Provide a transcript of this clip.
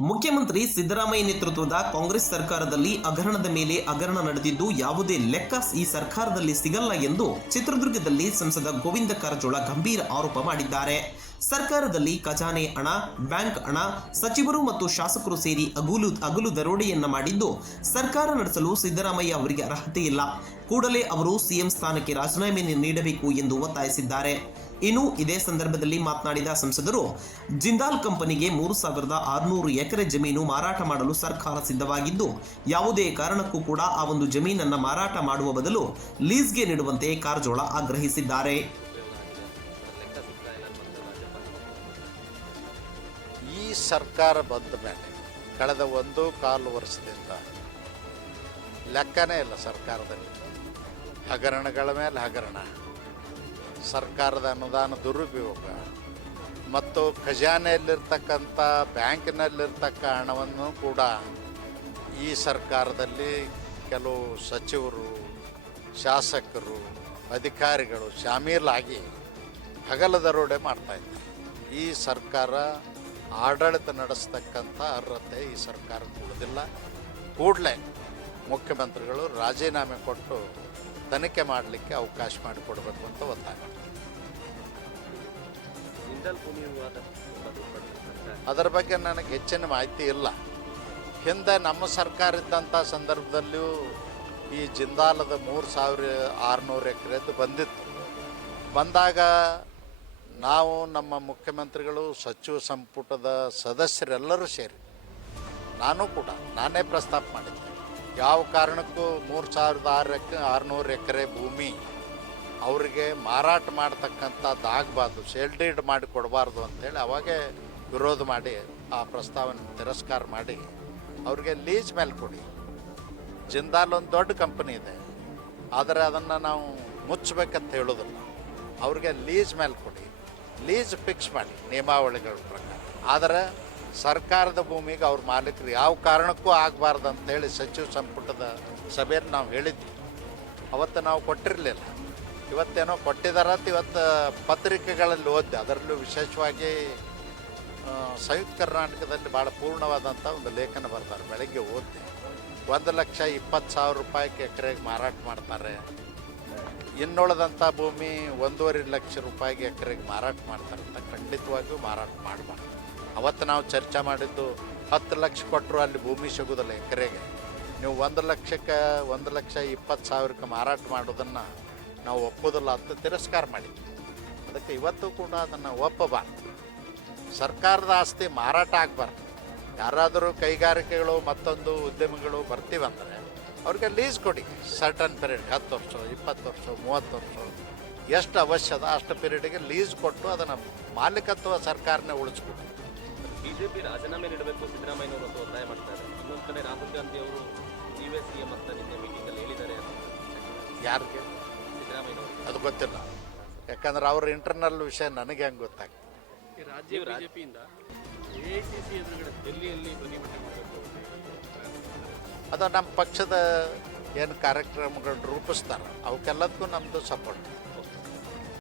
ಮುಖ್ಯಮಂತ್ರಿ ಸಿದ್ದರಾಮಯ್ಯ ನೇತೃತ್ವದ ಕಾಂಗ್ರೆಸ್ ಸರ್ಕಾರದಲ್ಲಿ ಹಗರಣದ ಮೇಲೆ ಹಗರಣ ನಡೆದಿದ್ದು ಯಾವುದೇ ಲೆಕ್ಕ ಈ ಸರ್ಕಾರದಲ್ಲಿ ಸಿಗಲ್ಲ ಎಂದು ಚಿತ್ರದುರ್ಗದಲ್ಲಿ ಸಂಸದ ಗೋವಿಂದ ಕಾರಜೋಳ ಗಂಭೀರ ಆರೋಪ ಮಾಡಿದ್ದಾರೆ. ಸರ್ಕಾರದಲ್ಲಿ ಖಜಾನೆ ಹಣ, ಬ್ಯಾಂಕ್ ಹಣ, ಸಚಿವರು ಮತ್ತು ಶಾಸಕರು ಸೇರಿ ಹಗಲು ದರೋಡೆಯನ್ನ ಮಾಡಿದ್ದು ಸರ್ಕಾರ ನಡೆಸಲು ಸಿದ್ದರಾಮಯ್ಯ ಅವರಿಗೆ ಅರ್ಹತೆ ಇಲ್ಲ. ಕೂಡಲೇ ಅವರು ಸಿಎಂ ಸ್ಥಾನಕ್ಕೆ ರಾಜೀನಾಮೆ ನೀಡಬೇಕು ಎಂದು ಒತ್ತಾಯಿಸಿದ್ದಾರೆ. ಇನ್ನು ಇದೇ ಸಂದರ್ಭದಲ್ಲಿ ಮಾತನಾಡಿದ ಸಂಸದರು, ಜಿಂದಾಲ್ ಕಂಪನಿಗೆ 3600 ಎಕರೆ ಜಮೀನು ಮಾರಾಟ ಮಾಡಲು ಸರ್ಕಾರ ಸಿದ್ಧವಾಗಿದ್ದು, ಯಾವುದೇ ಕಾರಣಕ್ಕೂ ಕೂಡ ಆ ಒಂದು ಜಮೀನನ್ನು ಮಾರಾಟ ಮಾಡುವ ಬದಲು ಲೀಸ್ಗೆ ನೀಡುವಂತೆ ಕಾರಜೋಳ ಆಗ್ರಹಿಸಿದ್ದಾರೆ. ಈ ಸರ್ಕಾರ ಬಂದ ಮೇಲೆ ಕಳೆದ 1.25 ವರ್ಷದಿಂದ ಲೆಕ್ಕನೇ ಇಲ್ಲ ಸರ್ಕಾರದಲ್ಲಿ. ಹಗರಣಗಳ ಮೇಲೆ ಹಗರಣ, ಸರ್ಕಾರದ ಅನುದಾನ ದುರುಪಯೋಗ ಮತ್ತು ಖಜಾನೆಯಲ್ಲಿರ್ತಕ್ಕಂಥ ಬ್ಯಾಂಕಿನಲ್ಲಿರ್ತಕ್ಕ ಹಣವನ್ನು ಕೂಡ ಈ ಸರ್ಕಾರದಲ್ಲಿ ಕೆಲವು ಸಚಿವರು, ಶಾಸಕರು, ಅಧಿಕಾರಿಗಳು ಶಾಮೀಲಾಗಿ ಹಗಲು ದರೋಡೆ ಮಾಡ್ತಾಯಿದ್ದಾರೆ. ಈ ಸರ್ಕಾರ ಆಡಳಿತ ನಡೆಸ್ತಕ್ಕಂಥ ಅರ್ಹತೆ ಈ ಸರ್ಕಾರಕ್ಕೆ ಉಳಿದಿಲ್ಲ. ಕೂಡಲೇ ಮುಖ್ಯಮಂತ್ರಿಗಳು ರಾಜೀನಾಮೆ ಕೊಟ್ಟು ತನಿಖೆ ಮಾಡಲಿಕ್ಕೆ ಅವಕಾಶ ಮಾಡಿಕೊಡ್ಬೇಕು ಅಂತ ಒತ್ತಾಯ ಮಾಡ್ತಾರೆ. ಅದರ ಬಗ್ಗೆ ನನಗೆ ಹೆಚ್ಚಿನ ಮಾಹಿತಿ ಇಲ್ಲ. ಹಿಂದೆ ನಮ್ಮ ಸರ್ಕಾರ ಇದ್ದಂಥ ಸಂದರ್ಭದಲ್ಲಿಯೂ ಈ ಜಿಂದಾಲದ 3600 ಎಕರೆದು ಬಂದಿತ್ತು. ಬಂದಾಗ ನಾವು ನಮ್ಮ ಮುಖ್ಯಮಂತ್ರಿಗಳು, ಸಚಿವ ಸಂಪುಟದ ಸದಸ್ಯರೆಲ್ಲರೂ ಸೇರಿ ನಾನೇ ಪ್ರಸ್ತಾಪ ಮಾಡಿದ್ದೆ. ಯಾವ ಕಾರಣಕ್ಕೂ 3600 ಎಕರೆ ಭೂಮಿ ಅವರಿಗೆ ಮಾರಾಟ ಮಾಡ್ತಕ್ಕಂಥದ್ದಾಗಬಾರ್ದು, ಸೇಲ್ ಡೀಡ್ ಮಾಡಿ ಕೊಡಬಾರ್ದು ಅಂಥೇಳಿ ಅವಾಗೇ ವಿರೋಧ ಮಾಡಿ ಆ ಪ್ರಸ್ತಾವನೆ ತಿರಸ್ಕಾರ ಮಾಡಿ ಅವ್ರಿಗೆ ಲೀಸ್ ಮೇಲೆ ಕೊಡಿ. ಜಿಂದಾಲ್ ಒಂದು ದೊಡ್ಡ ಕಂಪನಿ ಇದೆ, ಆದರೆ ಅದನ್ನು ನಾವು ಮುಚ್ಚಬೇಕಂತ ಹೇಳೋದಿಲ್ಲ. ಅವ್ರಿಗೆ ಲೀಸ್ ಮೇಲೆ ಕೊಡಿ, ಲೀಸ್ ಫಿಕ್ಸ್ ಮಾಡಿ ನಿಯಮಾವಳಿಗಳ ಪ್ರಕಾರ. ಆದರೆ ಸರ್ಕಾರದ ಭೂಮಿಗೆ ಅವ್ರ ಮಾಲೀಕರು ಯಾವ ಕಾರಣಕ್ಕೂ ಆಗಬಾರ್ದು ಅಂಥೇಳಿ ಸಚಿವ ಸಂಪುಟದ ಸಭೆಯಲ್ಲಿ ನಾವು ಹೇಳಿದ್ವಿ. ಅವತ್ತು ನಾವು ಕೊಟ್ಟಿರಲಿಲ್ಲ. ಇವತ್ತೇನೋ ಕೊಟ್ಟಿದ್ದಾರಂತ ಇವತ್ತು ಪತ್ರಿಕೆಗಳಲ್ಲಿ ಓದಿದೆ. ಅದರಲ್ಲೂ ವಿಶೇಷವಾಗಿ ಸಂಯುಕ್ತ ಕರ್ನಾಟಕದಲ್ಲಿ ಭಾಳ ಪೂರ್ಣವಾದಂಥ ಒಂದು ಲೇಖನ ಬರ್ತಾರೆ. ಬೆಳಗ್ಗೆ ಓದಿದೆ. 1,20,000 ರೂಪಾಯಿಗೆ ಎಕರೆಗೆ ಮಾರಾಟ ಮಾಡ್ತಾರೆ. ಇನ್ನುಳಿದಂಥ ಭೂಮಿ 1.5 ಲಕ್ಷ ರೂಪಾಯಿಗೆ ಎಕರೆಗೆ ಮಾರಾಟ ಮಾಡ್ತಾರೆ ಅಂತ ಖಂಡಿತವಾಗಿಯೂ ಮಾರಾಟ ಮಾಡಬಾರ್ದು. ಅವತ್ತು ನಾವು ಚರ್ಚೆ ಮಾಡಿದ್ದು 10 ಲಕ್ಷ ಕೊಟ್ಟರು ಅಲ್ಲಿ ಭೂಮಿ ಸಿಗೋದಿಲ್ಲ ಎಕರೆಗೆ. ನೀವು 1,20,000 ಮಾರಾಟ ಮಾಡೋದನ್ನು ನಾವು ಒಪ್ಪೋದಿಲ್ಲ ಅಂತ ತಿರಸ್ಕಾರ ಮಾಡಿದ್ವಿ. ಅದಕ್ಕೆ ಇವತ್ತು ಕೂಡ ಅದನ್ನು ಒಪ್ಪಬಾರ್ದು. ಸರ್ಕಾರದ ಆಸ್ತಿ ಮಾರಾಟ ಆಗಬಾರ್ದು. ಯಾರಾದರೂ ಕೈಗಾರಿಕೆಗಳು ಮತ್ತೊಂದು ಉದ್ಯಮಿಗಳು ಬರ್ತೀವಂದರೆ ಅವ್ರಿಗೆ ಲೀಸ್ ಕೊಡಿ. ಸರ್ಟನ್ ಪೀರಿಯಡ್ 10 ವರ್ಷ, 20 ವರ್ಷ, 30 ವರ್ಷ ಎಷ್ಟು ಅವಶ್ಯದ ಅಷ್ಟು ಪೀರಿಯಡಿಗೆ ಲೀಸ್ ಕೊಟ್ಟು ಅದನ್ನು ಮಾಲೀಕತ್ವ ಸರ್ಕಾರನೇ ಉಳಿಸ್ಕೊಡಿ. ಬಿಜೆಪಿ ರಾಜೀನಾಮೆ ನೀಡಬೇಕು ಸಿದ್ದರಾಮಯ್ಯನವರು ಅಂತ ಒತ್ತಾಯ ಮಾಡ್ತಾರೆ. ಇನ್ನೊಂದು ಕಡೆ ರಾಹುಲ್ ಗಾಂಧಿ ಅವರು ಯುಎಸ್ಗೆ ಮತ್ತು ನಿನ್ನೆ ಮೀಟಿಂಗಲ್ಲಿ ಹೇಳಿದ್ದಾರೆ. ಯಾರಿಗೆ? ಸಿದ್ದರಾಮಯ್ಯನವರು. ಅದು ಗೊತ್ತಿಲ್ಲ, ಯಾಕಂದ್ರೆ ಅವ್ರ ಇಂಟರ್ನಲ್ ವಿಷಯ ನನಗೆ ಹೆಂಗೆ ಗೊತ್ತಾಗ್ತದೆ. ರಾಜ್ಯ ಬಿಜೆಪಿಯಿಂದ ಎಐಸಿಸಿ ಎದುರುಗಡೆ ಡೆಲ್ಲಿಯಲ್ಲಿ ಪ್ರತಿಭಟನೆ ಮಾಡಬೇಕು. ಅದು ನಮ್ಮ ಪಕ್ಷದ ಏನು ಕಾರ್ಯಕ್ರಮಗಳು ರೂಪಿಸ್ತಾರೆ ಅವಕ್ಕೆಲ್ಲದಕ್ಕೂ ನಮ್ಮದು ಸಪೋರ್ಟ್.